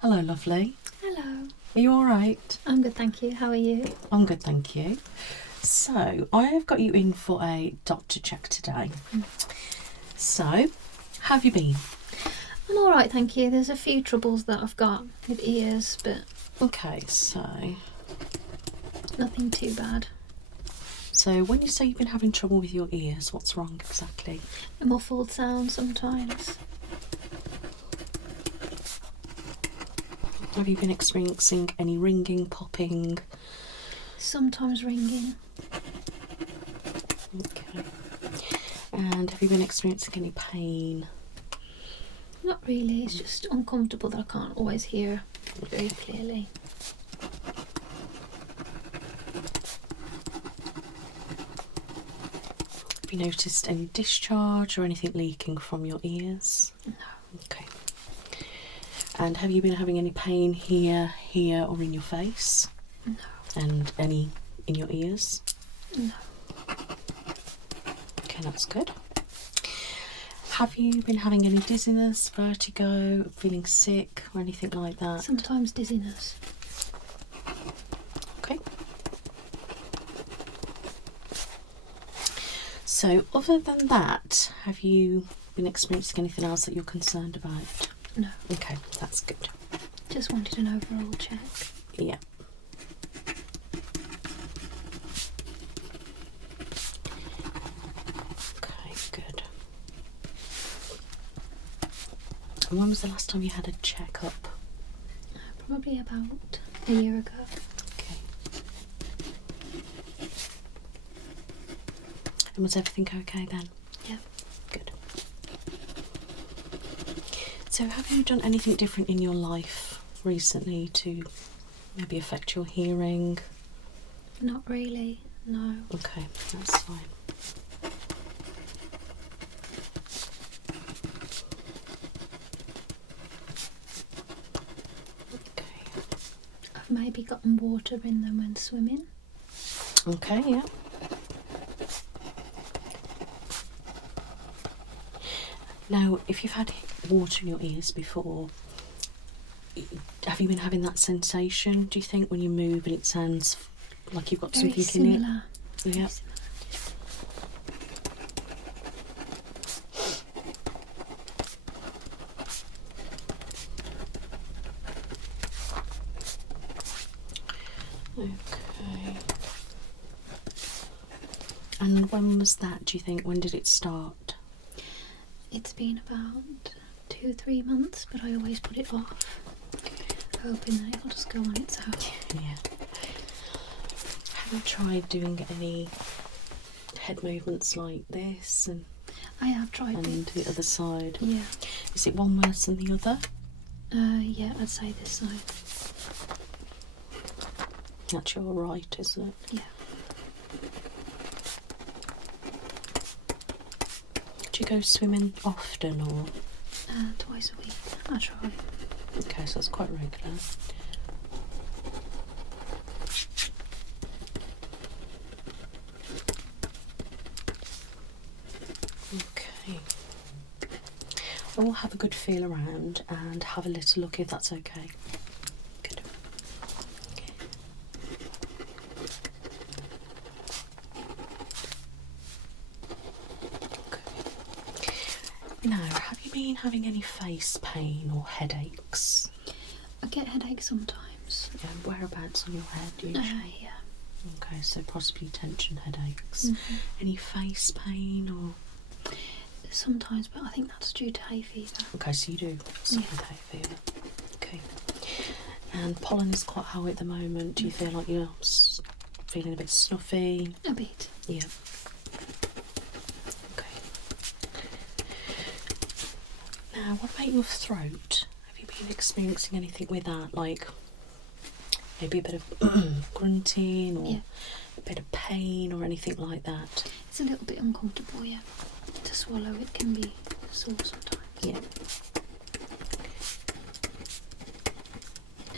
Hello, lovely. Hello. Are you all right? I'm good, thank you. How are you? I'm good, thank you. So, I have got you in for a doctor check today. So, how have you been? I'm all right, thank you. There's a few troubles that I've got with ears, but Okay, so nothing too bad. when you say you've been having trouble with your ears, what's wrong exactly? A muffled sound sometimes. Have you been experiencing any ringing, popping? Sometimes ringing. Okay. And have you been experiencing any pain? Not really, it's just uncomfortable that I can't always hear very clearly. Have you noticed any discharge or anything leaking from your ears? No. Okay. And have you been having any pain here, or in your face? No. And any in your ears? No. Okay, that's good. Have you been having any dizziness, vertigo, feeling sick or anything like that? Sometimes dizziness. Okay. So other than that, have you been experiencing anything else that you're concerned about? No. Okay, that's good. Just wanted an overall check. Yeah. Okay, good. And when was the last time you had a checkup? Probably about a year ago. Okay. And was everything okay then? Yeah. Good. So have you done anything different in your life recently to maybe affect your hearing? Not really, no. Okay, that's fine. Okay. I've maybe gotten water in them when swimming. Okay, yeah. Now, if you've had water in your ears before, have you been having that sensation, do you think, when you move and it sounds like you've got Very something similar. in it? Yeah. Okay. And when was that, do you think? When did it start? It's been about 2-3 months, but I always put it off, hoping that it'll just go on its own. Yeah. Have you tried doing any head movements like this and I have tried the bits. other side? Yeah. Is it one worse than the other? Yeah, I'd say this side. That's your right, isn't it? Yeah. Do you go swimming often or? Twice a week. I try. Okay, so it's quite regular. Okay. I will have a good feel around and have a little look if that's okay. Good. Okay. Now, have you been having any face pain or headaches? I get headaches sometimes. Yeah, whereabouts on your head usually? Yeah. Okay, so possibly tension headaches. Mm-hmm. Any face pain or? Sometimes, but I think that's due to hay fever. Okay, so you do suffer with hay fever. Okay. And pollen is quite high at the moment. Do you feel like you're feeling a bit snuffy? A bit. Yeah. Okay. Now, what about your throat? Have you been experiencing anything with that? Like maybe a bit of grunting or a bit of pain or anything like that? It's a little bit uncomfortable, yeah. To swallow it can be sore sometimes. Yeah.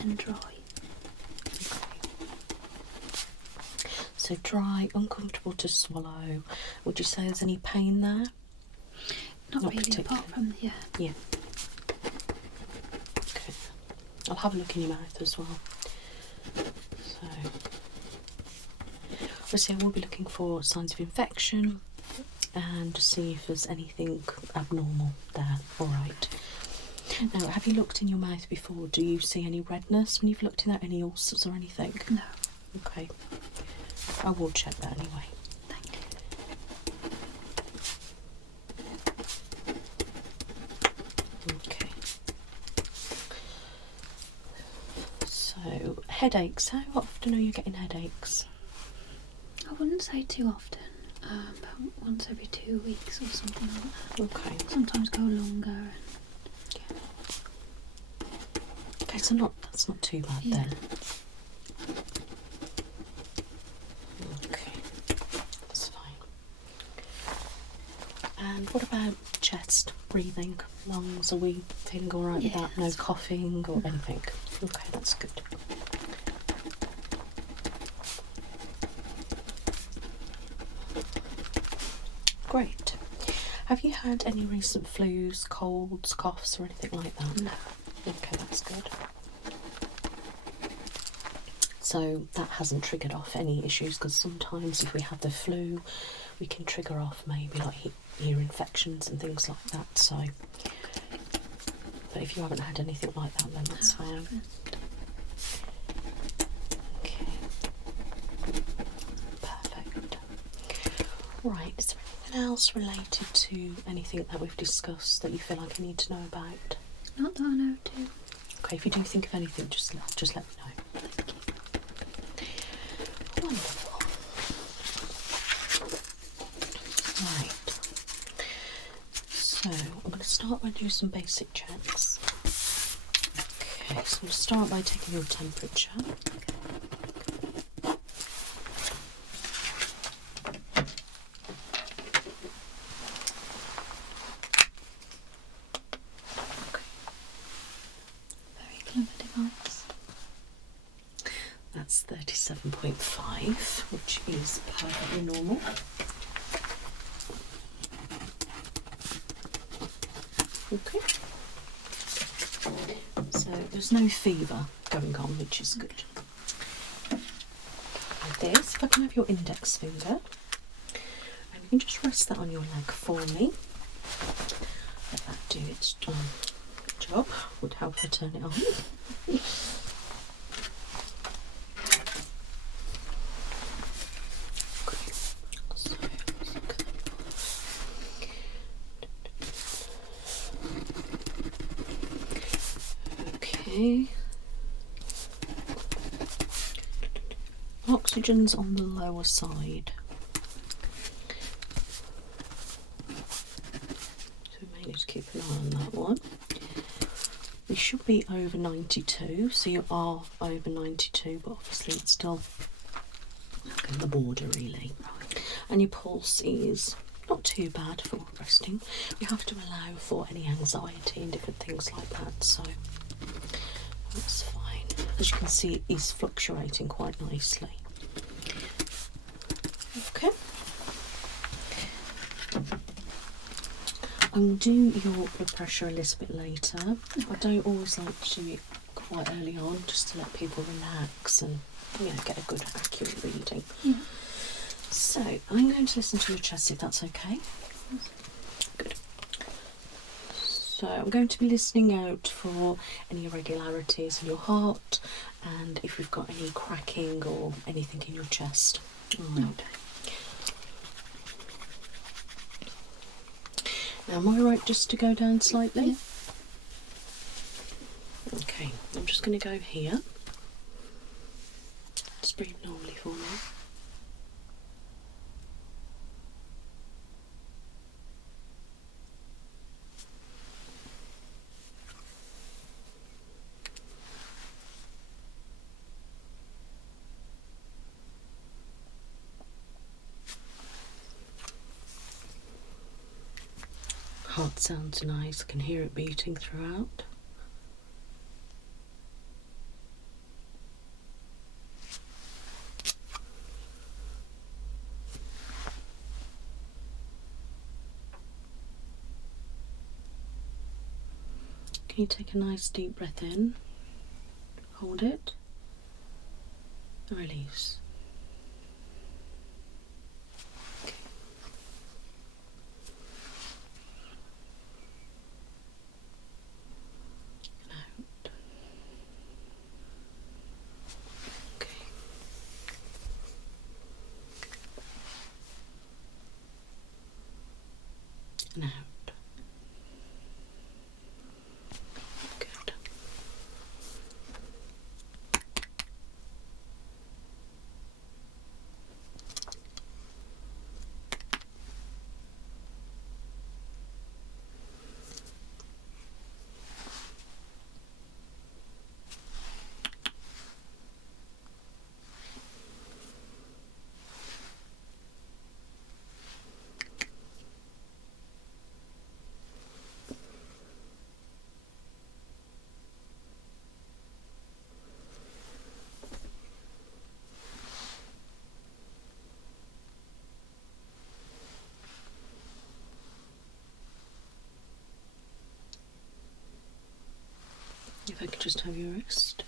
And dry. Okay. So dry, uncomfortable to swallow. Would you say there's any pain there? Not really, apart from, Yeah. Okay. I'll have a look in your mouth as well. So, obviously I will be looking for signs of infection and to see if there's anything abnormal there. Alright. Now, have you looked in your mouth before? Do you see any redness when you've looked in there? Any ulcers or anything? No. Okay. I will check that anyway. Thank you. Okay. So, headaches. How often are you getting headaches? I wouldn't say too often. About once every 2 weeks or something like that. Okay. Sometimes go longer. And Okay, so that's not too bad then. Okay, that's fine. And what about chest, breathing, lungs? Are we feeling all right with that? No coughing or anything? Okay, that's good. Great. Have you had any recent flus, colds, coughs or anything like that? No. Okay, that's good. So that hasn't triggered off any issues, because sometimes if we have the flu we can trigger off maybe like ear infections and things like that. So, but if you haven't had anything like that, then that's fine. Okay, perfect. Right, is there anything else related to anything that we've discussed that you feel like I need to know about? Not that I know too. Okay, if you do think of anything, just let me know. Wonderful. Right. So I'm going to start by doing some basic checks. Okay, so I'm going to start by taking your temperature. That's 37.5, which is perfectly normal. Okay. So there's no fever going on, which is good. Like this, if I can have your index finger, and you can just rest that on your leg for me. Let that do its job. Would help her turn it on. Okay. Oxygen's on the lower side. So we may need to keep an eye on that one. We should be over 92, so you are over 92, but obviously it's still on the border really. And your pulse is not too bad for resting. You have to allow for any anxiety and different things like that, so that's fine. As you can see, it is fluctuating quite nicely. Okay. I'll do your blood pressure a little bit later. I don't always like to do it quite early on, just to let people relax and, you know, get a good accurate reading. Yeah. So I'm going to listen to your chest if that's okay. Good. So I'm going to be listening out for any irregularities in your heart and if we've got any cracking or anything in your chest. All right. Okay. Now, am I right just to go down slightly? Yeah. Okay, I'm just going to go here. Just breathe normally for me. Heart sounds nice, I can hear it beating throughout. Can you take a nice deep breath in hold it, and release. Okay. And out. Okay. And out. Good. If I could just have your wrist.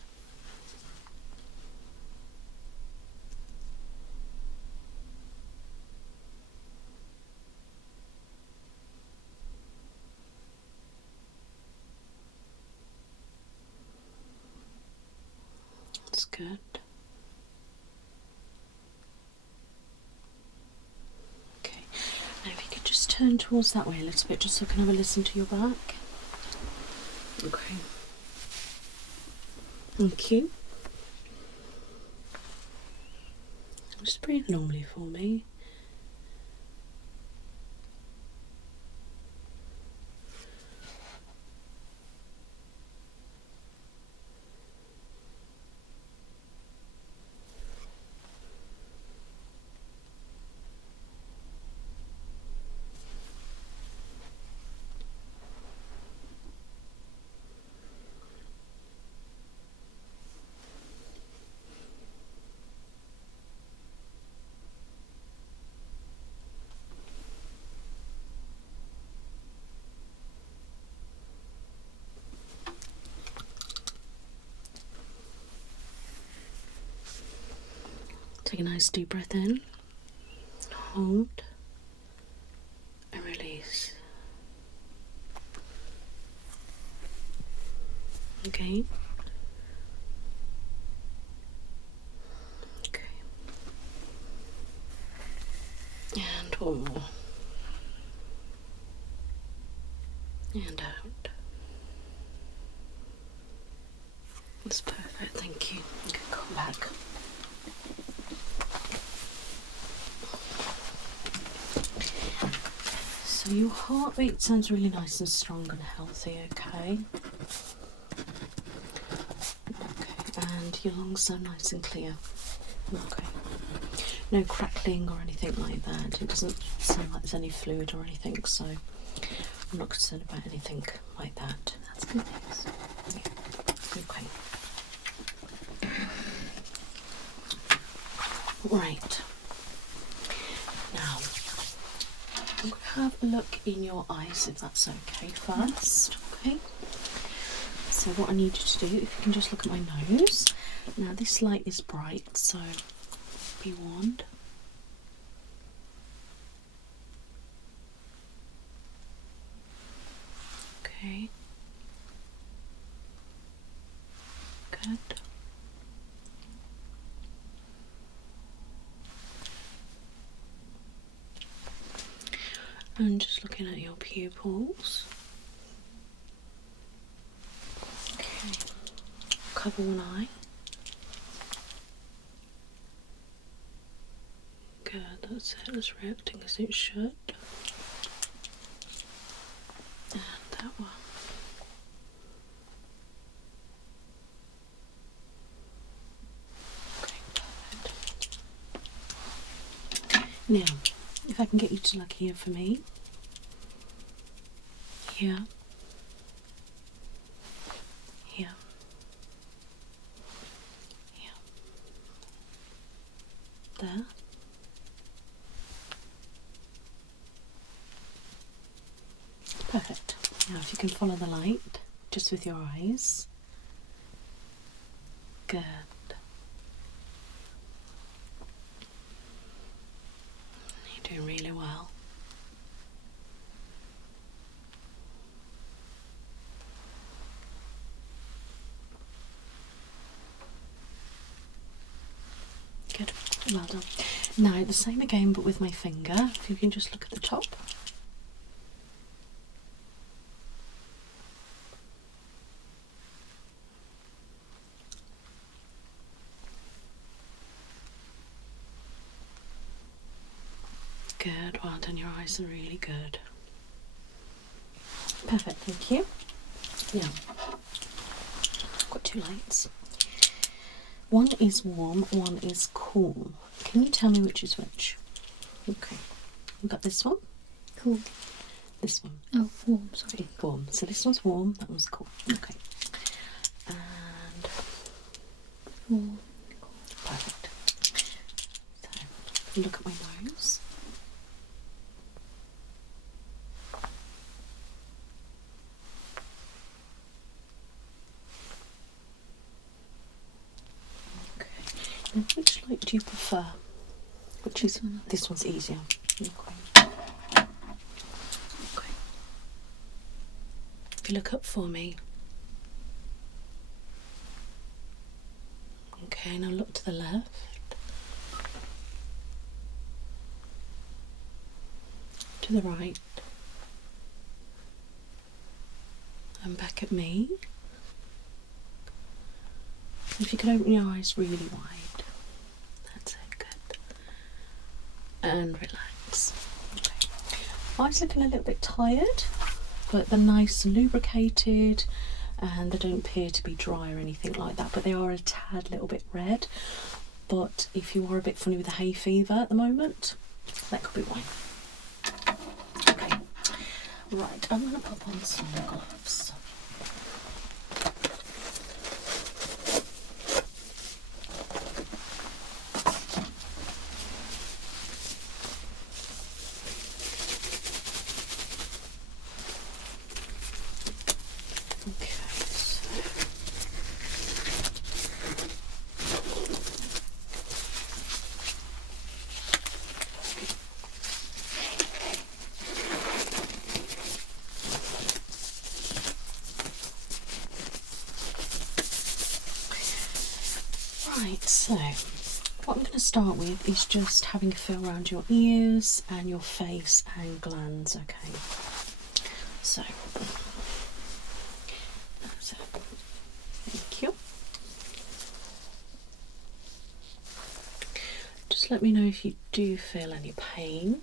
That's good. Okay, now if you could just turn towards that way a little bit just so I can have a listen to your back. Okay. Thank you. Just breathe normally for me. Take a nice deep breath in, hold, and release. Okay. Okay. And one more. And out. That's perfect, thank you. You can come back. So your heart rate sounds really nice and strong and healthy, okay? Okay, and your lungs sound nice and clear. Okay. No crackling or anything like that. It doesn't sound like there's any fluid or anything, so I'm not concerned about anything like that. That's good news. Yeah. Okay. Right. Now, I'm going to have a look in your eyes, if that's okay, first. Okay. So what I need you to do, if you can just look at my nose. Now this light is bright, so be warned. Okay. Good. And just looking at your pupils. Okay. Cover one eye. Good, that's it. It's reacting as it should. And that one. Okay, perfect. Now, if I can get you to look here for me. Here. Here. Here. There. Perfect. Now if you can follow the light just with your eyes. Good. You're doing really well. Good. Well done. Now the same again but with my finger. If you can just look at the top. Good, well done, your eyes are really good. Perfect, thank you. Now, I've got two lights. One is warm, one is cool. Can you tell me which is which? Okay, we've got this one. Cool. This one. Oh, warm, sorry. Warm. So this one's warm, that one's cool. Okay. And warm. Perfect. So, look at my nose. Okay. Now, which light do you prefer? Which is this one's easier. Okay. Okay. If you look up for me. Okay, now look to the left. To the right. And back at me. If you could open your eyes really wide. That's it, good. And relax. Okay. Eyes looking a little bit tired, but they're nice and lubricated and they don't appear to be dry or anything like that, but they are a tad little bit red. But if you are a bit funny with the hay fever at the moment, that could be why. Okay, right, I'm going to pop on some gloves. Right, so what I'm going to start with is just having a feel around your ears and your face and glands, okay? So, that's it. Thank you. Just let me know if you do feel any pain.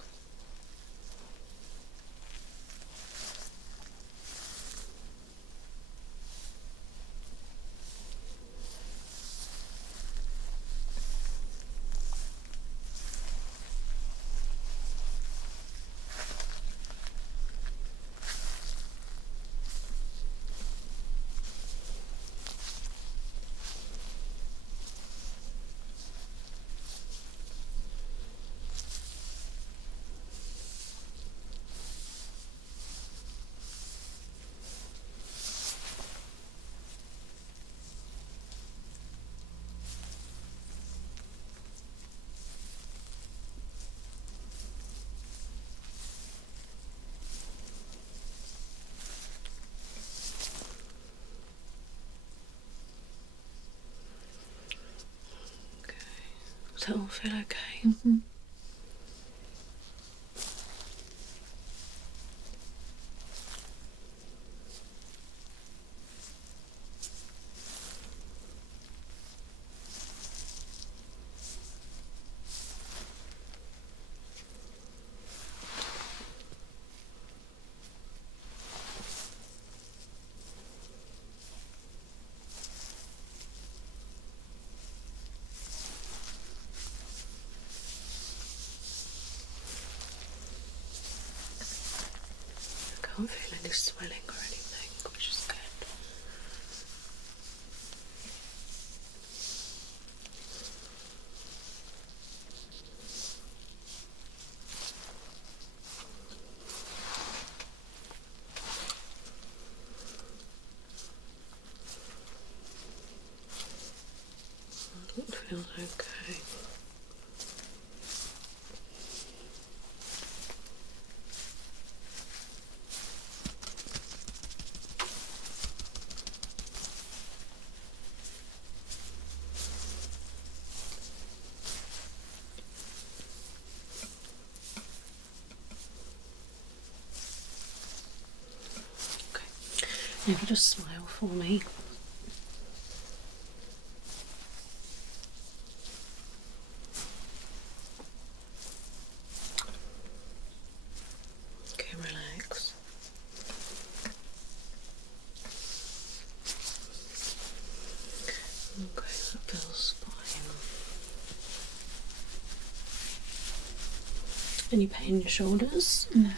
Does that all feel okay? Mm-hmm. I can't feel any swelling or anything, which is good. feels okay. Maybe just smile for me. Okay, relax. Okay, that feels fine. Any pain in your shoulders? No.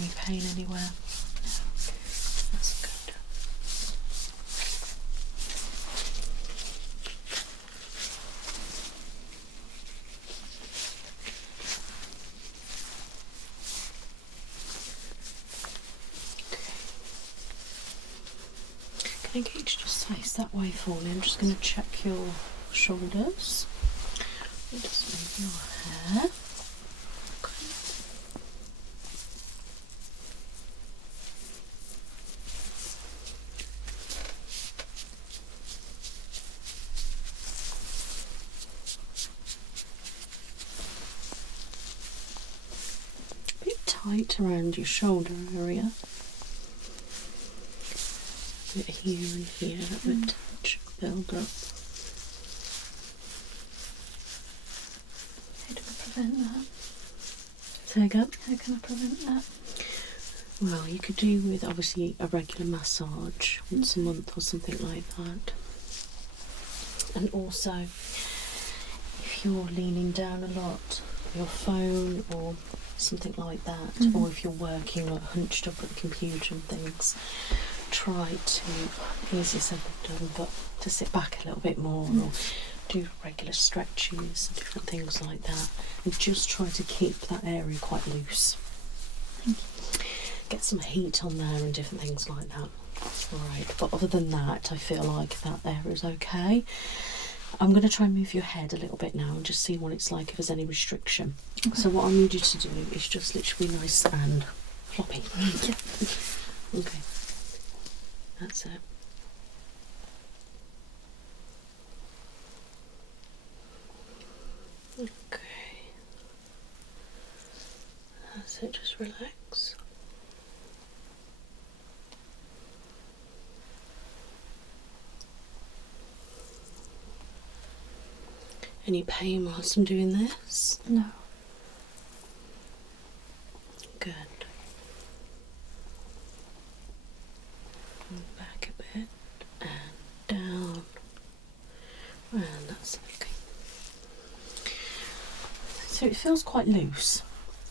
Any pain anywhere? No. That's good. Can I get you to just face that way for me? I'm just going to check your shoulders. Just move your hair. Tight around your shoulder area. A bit here and here, a bit touch, build up. How do I prevent that? Say again? How can I prevent that? Well, you could do with obviously a regular massage once a month or something like that. And also, if you're leaning down a lot, your phone or something like that, or if you're working or hunched up at the computer and things, try to, easier said than done, but to sit back a little bit more or do regular stretches and different things like that, and just try to keep that area quite loose. Get some heat on there and different things like that. Alright, but other than that, I feel like that area is okay. I'm going to try and move your head a little bit now and just see what it's like if there's any restriction. Okay. So what I need you to do is just literally be nice and floppy. Yeah. Okay. That's it. Okay. That's it, just relax. Any pain whilst I'm doing this? No. Good. And back a bit and down. And that's okay. So it feels quite loose.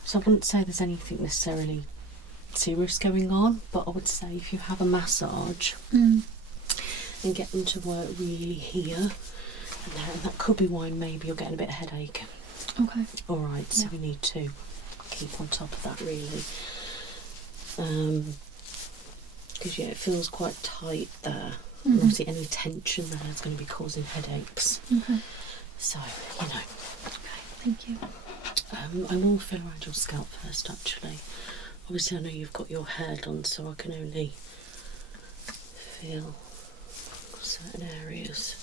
So I wouldn't say there's anything necessarily serious going on, but I would say if you have a massage and get them to work really here, and that could be why maybe you're getting a bit of headache. Okay. Alright, so we need to keep on top of that really. Because yeah, it feels quite tight there. And obviously any tension there is going to be causing headaches. Okay. So, you know. Okay, thank you. I will feel around your scalp first actually. Obviously I know you've got your hair done, so I can only feel certain areas.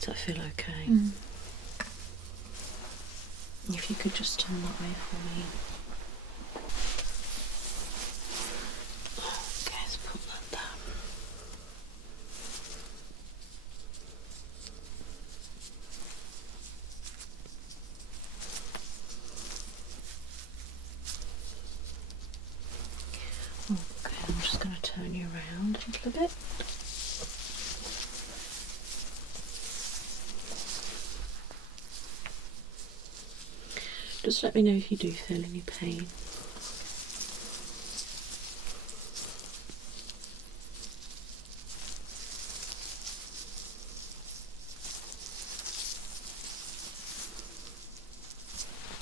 Does that feel okay? If you could just turn that way for me. Okay, let's put that down. Okay, I'm just going to turn you around a little bit. Just let me know if you do feel any pain.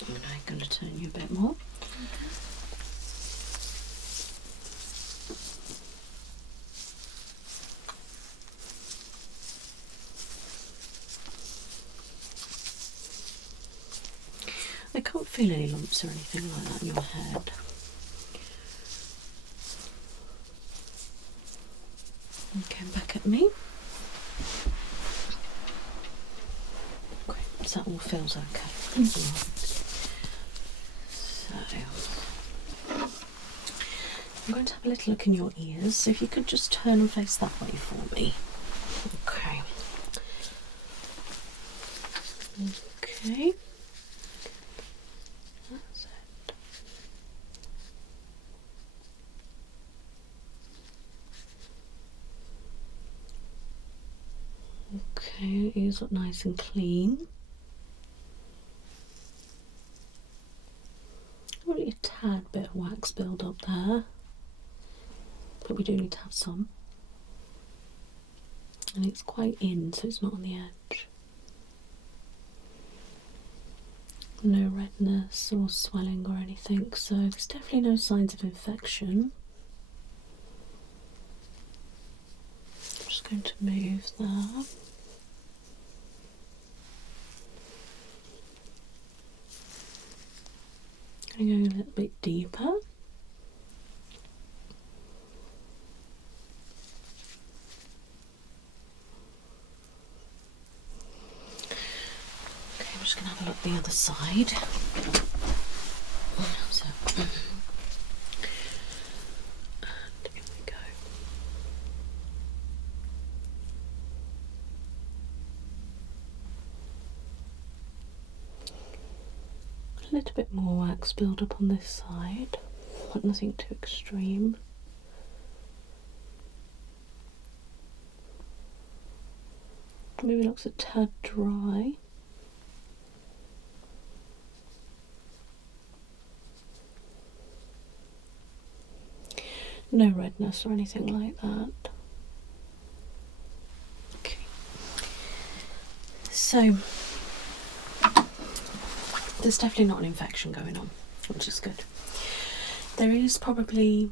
I'm going to turn you a bit more. I can't feel any lumps or anything like that in your head. Okay, back at me. Okay, so that all feels okay. Right. So, I'm going to have a little look in your ears. So if you could just turn and face that way for me. Okay. Okay. That's it. Okay, ears look nice and clean. Only a tad bit of wax build up there, but we do need to have some. And it's quite in, so it's not on the edge. No redness or swelling or anything, so there's definitely no signs of infection. I'm just going to move that. I'm going a little bit deeper. I'm just going to have a look at the other side. So, and here we go. A little bit more wax build up on this side, but nothing too extreme. Maybe looks a tad dry. No redness or anything like that. Okay. So there's definitely not an infection going on, which is good. There is probably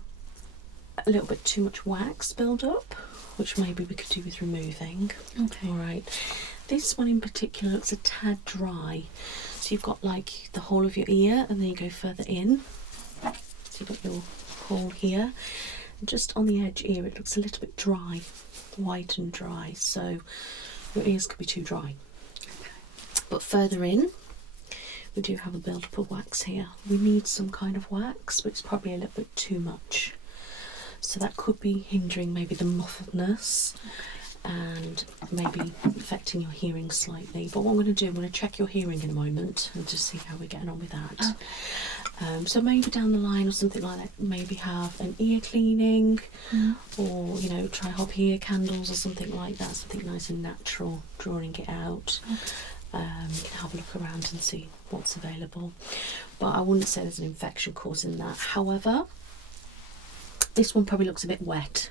a little bit too much wax build up, which maybe we could do with removing. Okay. All right. This one in particular looks a tad dry. So you've got like the whole of your ear, and then you go further in. So you've got your hole here. And just on the edge here, it looks a little bit dry, white and dry. So your ears could be too dry. Okay. But further in, we do have a build-up of wax here. We need some kind of wax, but it's probably a little bit too much. So that could be hindering maybe the muffledness and maybe affecting your hearing slightly. But what I'm going to do, I'm going to check your hearing in a moment and just see how we're getting on with that. So maybe down the line or something like that, maybe have an ear cleaning, or you know, try hop ear candles or something like that, something nice and natural, drawing it out. You can have a look around and see what's available, but I wouldn't say there's an infection causing that. However, this one probably looks a bit wet,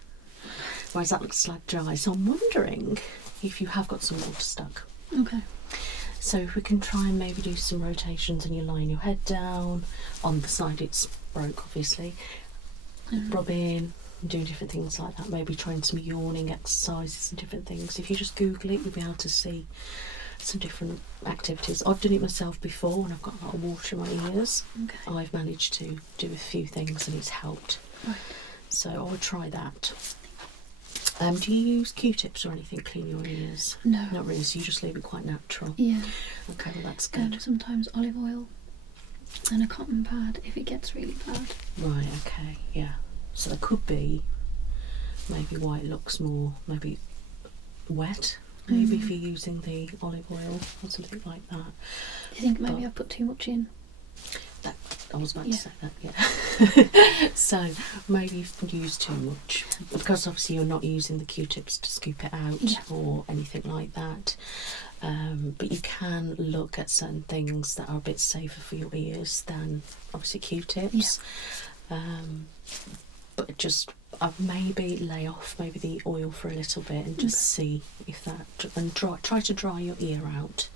whereas that looks like dry, so I'm wondering if you have got some water stuck. Okay. So if we can try and maybe do some rotations and you're lying your head down on the side it's broke, obviously, rubbing and doing different things like that, maybe trying some yawning exercises and different things. If you just Google it, you'll be able to see some different activities. I've done it myself before when I've got a lot of water in my ears. Okay. I've managed to do a few things and it's helped. Right. So I would try that. Do you use Q-tips or anything to clean your ears? No. Not really, so you just leave it quite natural. Yeah. Okay, well that's good. Sometimes olive oil and a cotton pad if it gets really bad. Right, okay, yeah. So there could be maybe why it looks more maybe wet, maybe if you're using the olive oil or something like that. Do you think maybe I've put too much in? That, I was about to say that, yeah. So maybe you've used too much, because obviously you're not using the Q-tips to scoop it out or anything like that. But you can look at certain things that are a bit safer for your ears than obviously Q-tips. But just maybe lay off maybe the oil for a little bit and just see if that, and try to dry your ear out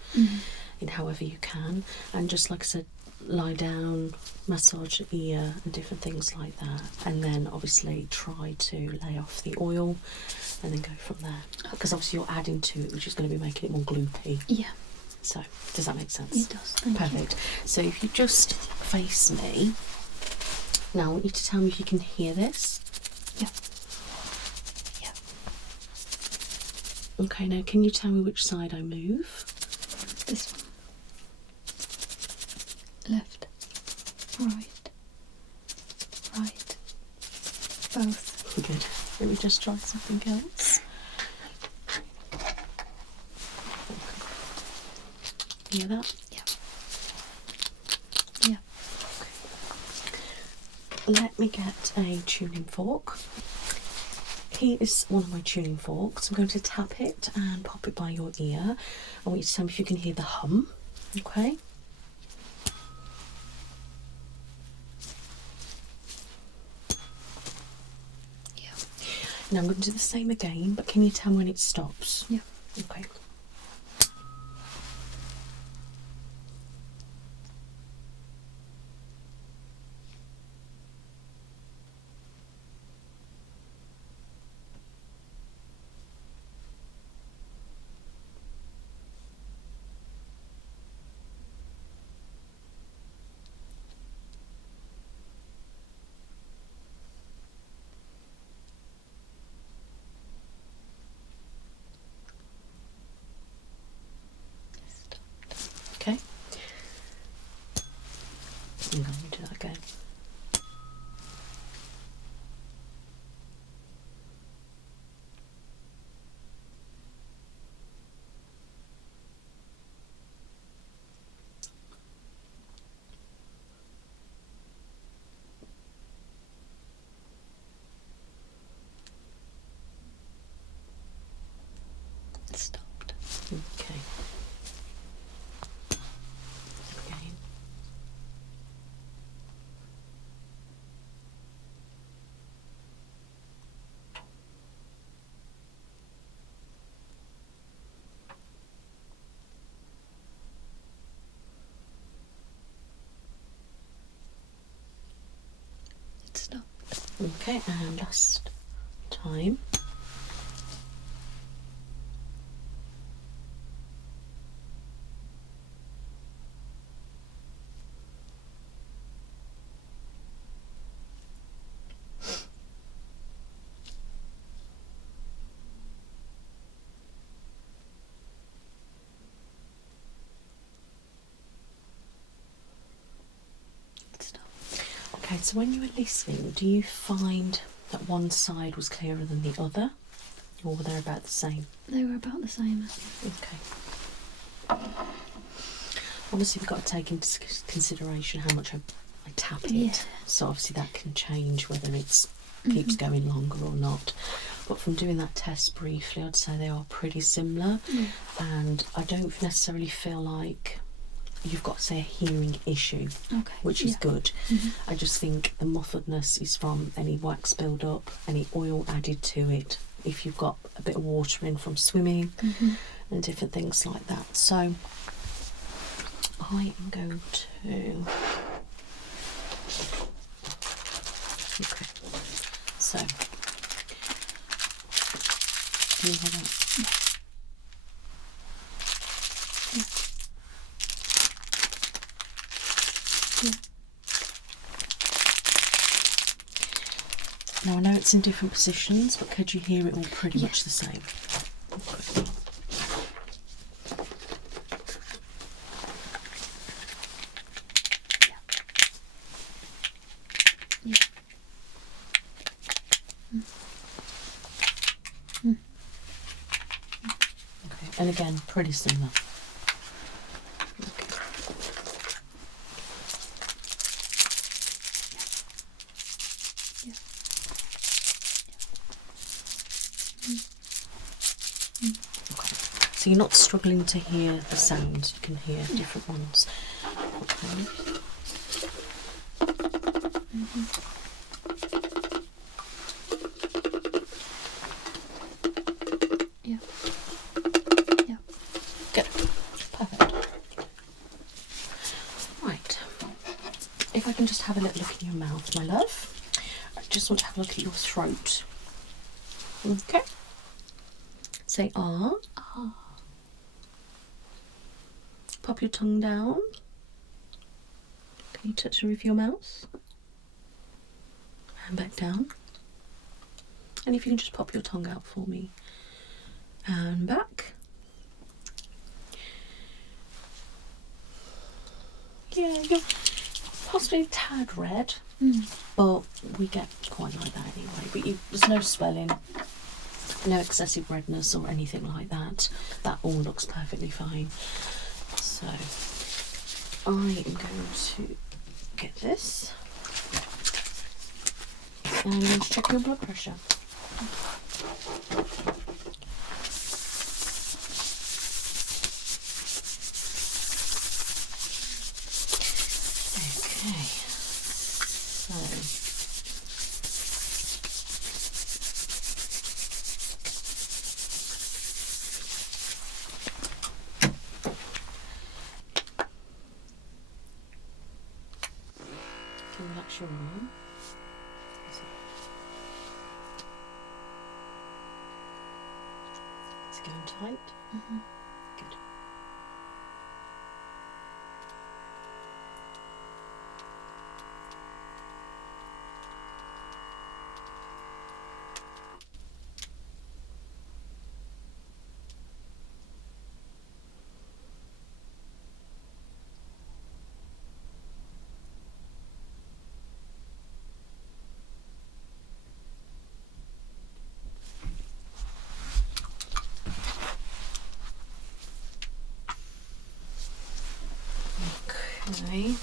in however you can, and just like I said, lie down, massage your ear and different things like that, and then obviously try to lay off the oil and then go from there, because obviously you're adding to it, which is going to be making it more gloopy. So does that make sense? It does. Thank you. So if you just face me now, I want you to tell me if you can hear this. Okay, now can you tell me which side I move? This one. Left. Right. Right. Both. Good. Let me just try something else. Hear that? Yeah. Let me get a tuning fork. Here is one of my tuning forks. I'm going to tap it and pop it by your ear. I want you to tell me if you can hear the hum. Okay. Now I'm going to do the same again, but can you tell when it stops? Yeah. Okay. Okay. I'm going to do that again. It stopped. Okay. Again. It stopped. Okay, and last time. It stopped. Okay, so when you were listening, do you find that one side was clearer than the other, or were they about the same? They were about the same. Okay. Obviously, we've got to take into consideration how much I tap it. Yeah. So obviously that can change whether it's keeps going longer or not. But from doing that test briefly, I'd say they are pretty similar, and I don't necessarily feel like you've got, say, a hearing issue, which is good. I just think the muffledness is from any wax build up, any oil added to it, if you've got a bit of water in from swimming and different things like that. So I am going to, okay, so do you hear that? Now I know it's in different positions, but could you hear it all pretty much the same? Okay. Okay, and again, pretty similar. So you're not struggling to hear the sounds, you can hear different ones. Okay. Yeah. Yeah. Good. Perfect. Right. If I can just have a little look in your mouth, my love. I just want to have a look at your throat. Okay. Say ah. Ah. Pop your tongue down. Can you touch the roof of your mouth? And back down. And if you can just pop your tongue out for me. And back. Yeah, you're possibly a tad red, but we get quite like that anyway. But there's no swelling, no excessive redness or anything like that. That all looks perfectly fine. So I am going to get this. And I'm going to check your blood pressure. Okay, so can you relax your arm? It's going tight. Good. Okay.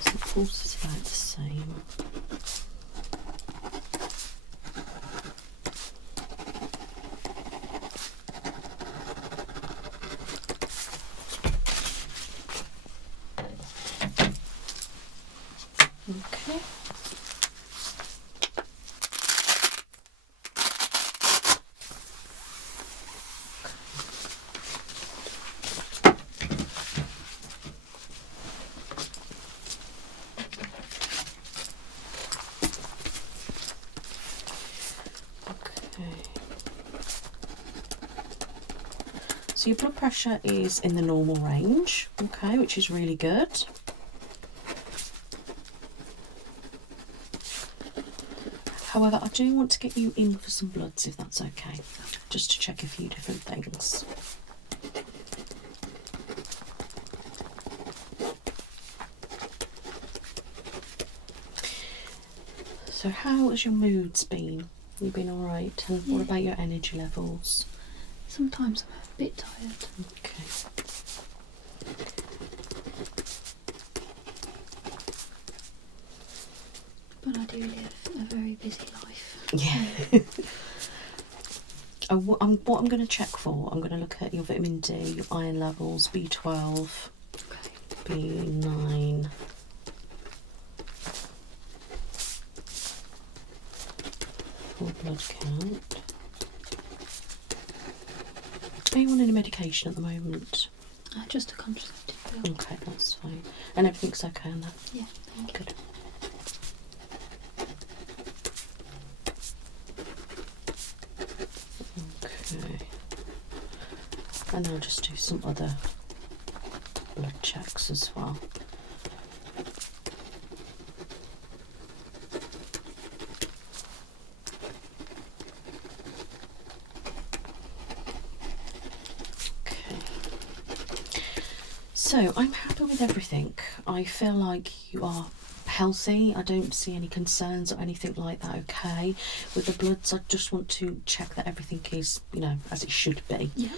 So the pulse is about the same. Okay. So your blood pressure is in the normal range, okay, which is really good. However, I do want to get you in for some bloods if that's okay, just to check a few different things. So how has your moods been? You been alright? And what about your energy levels? Sometimes I'm a bit tired. Okay. But I do live a very busy life. Yeah. What I'm going to check for, I'm going to look at your vitamin D, your iron levels, B12, Okay. B9, full blood count. Are you on any medication at the moment? Just a contraceptive pill. Okay, that's fine. And everything's okay on that? Yeah, thank you. Good. Okay. And I'll just do some other blood checks as well. So I'm happy with everything. I feel like you are healthy. I don't see any concerns or anything like that. Okay, with the bloods, I just want to check that everything is, you know, as it should be. Yeah.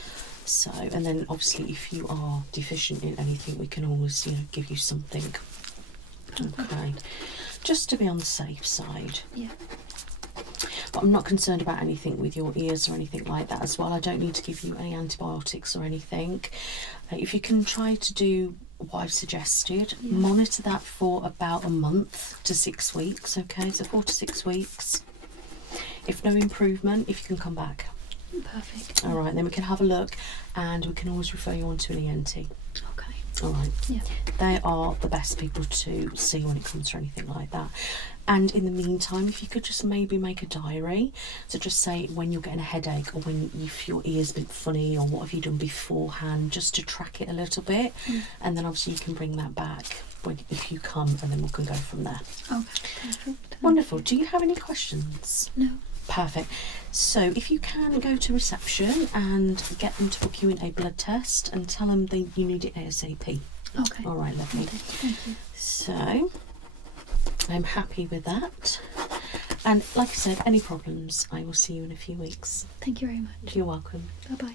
So, and then obviously if you are deficient in anything, we can always, you know, give you something. Okay, just to be on the safe side. Yeah. but I'm not concerned about anything with your ears or anything like that as well. I don't need to give you any antibiotics or anything. If you can try to do what I've suggested, monitor that for about a month to 6 weeks, okay? So 4 to 6 weeks. If no improvement, if you can come back. Perfect. All right, then we can have a look and we can always refer you on to an ENT. Okay. All right. Yeah. They are the best people to see when it comes to anything like that. And in the meantime, if you could just maybe make a diary, so just say when you're getting a headache or when if your ear's a bit funny or what have you done beforehand, just to track it a little bit. And then obviously you can bring that back if you come, and then we can go from there. Okay, perfect. Wonderful. Do you have any questions? No. Perfect. So if you can go to reception and get them to book you in a blood test and tell them you need it ASAP. Okay. All right, lovely. Okay, thank you. So I'm happy with that. And like I said, any problems, I will see you in a few weeks. Thank you very much. You're welcome. Bye-bye.